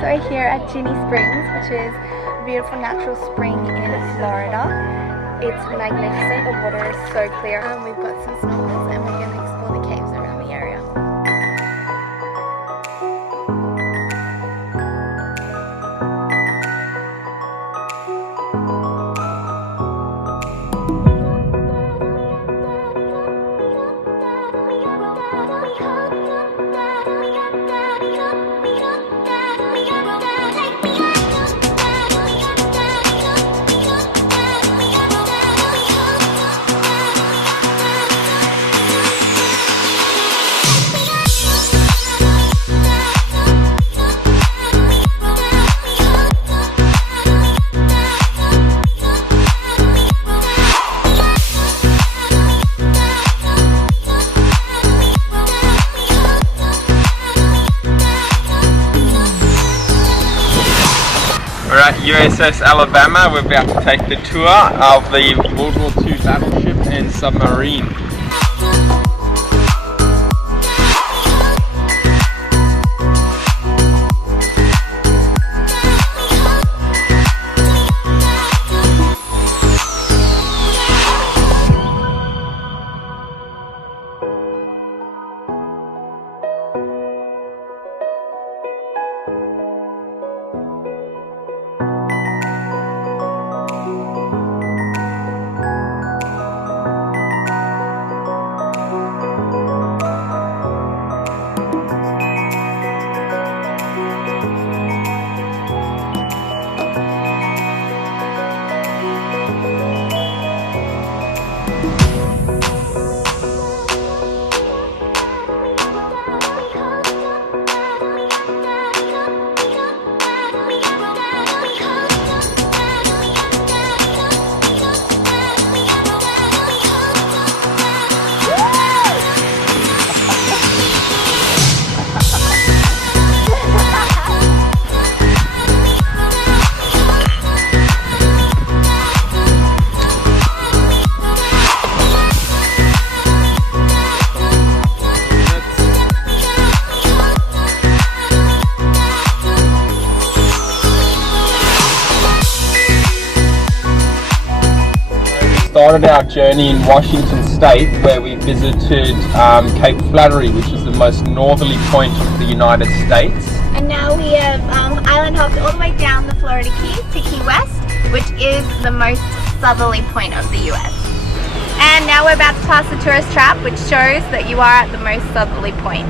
So we're here at Ginny Springs, which is a beautiful natural spring in Florida. It's magnificent, the water is so clear. We've got some snorkels and we're going to explore the caves around the area. We're at USS Alabama. We're about to take the tour of the World War II battleship and submarine. Started our journey in Washington State, where we visited Cape Flattery, which is the most northerly point of the United States. And now we have island hopped all the way down the Florida Keys to Key West, which is the most southerly point of the US. And now we're about to pass the tourist trap, which shows that you are at the most southerly point.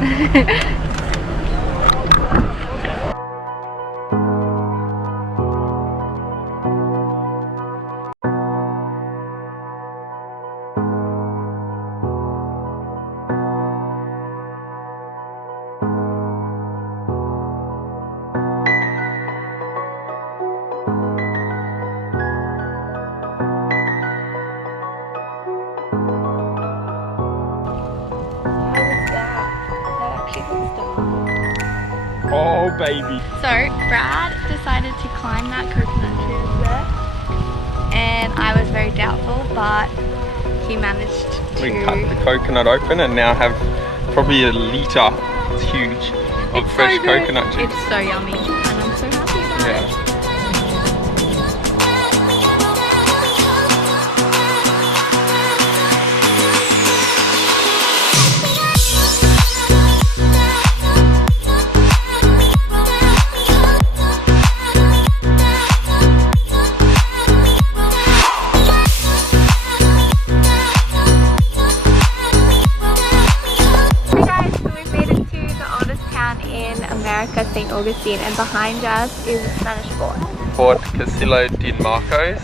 Oh baby. So Brad decided to climb that coconut tree over there, and I was very doubtful, but he managed to... We cut the coconut open and now have probably a litre, it's huge, of fresh coconut juice. It's so yummy and I'm so happy about it. St. Augustine, and behind us is a Spanish fort. Fort Castillo de Marcos,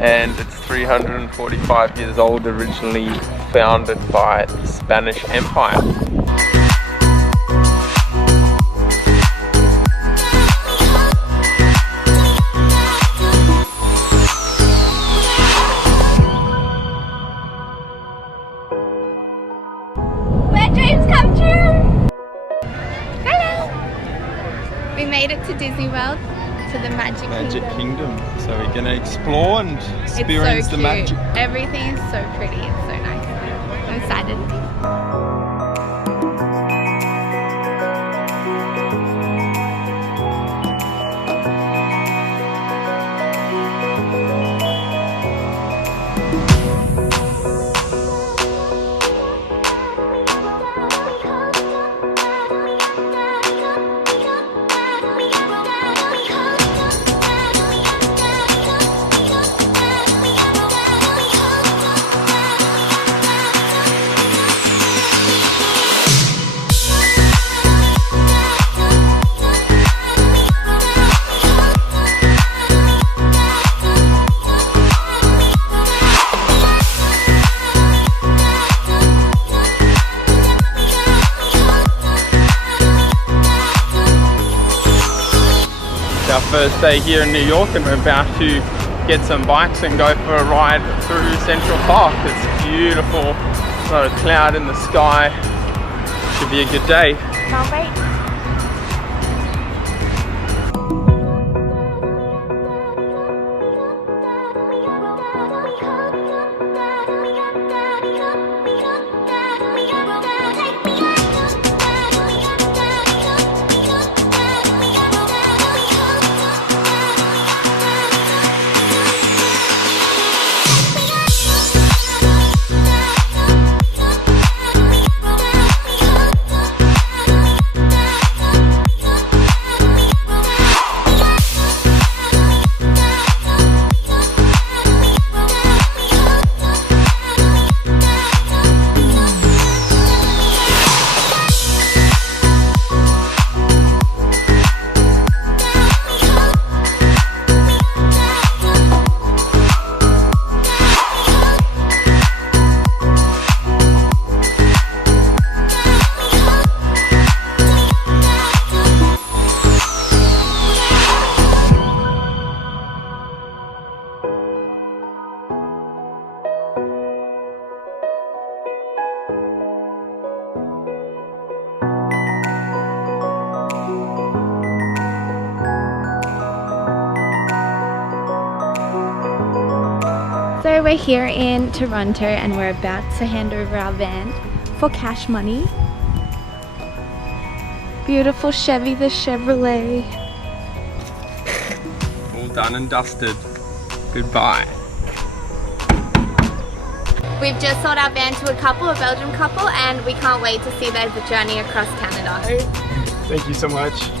and it's 345 years old, originally founded by the Spanish Empire. Where dreams come true! We made it to Disney World, to the Magic Kingdom. So we're going to explore and experience the magic. Everything is so pretty, it's so nice. I'm excited. first day here in New York, and we're about to get some bikes and go for a ride through Central Park. It's beautiful, not a cloud in the sky. Should be a good day. Can't wait. So we're here in Toronto and we're about to hand over our van for cash money. Beautiful Chevy, the Chevrolet. All done and dusted. Goodbye. We've just sold our van to a Belgian couple, and we can't wait to see their journey across Canada. Thank you so much.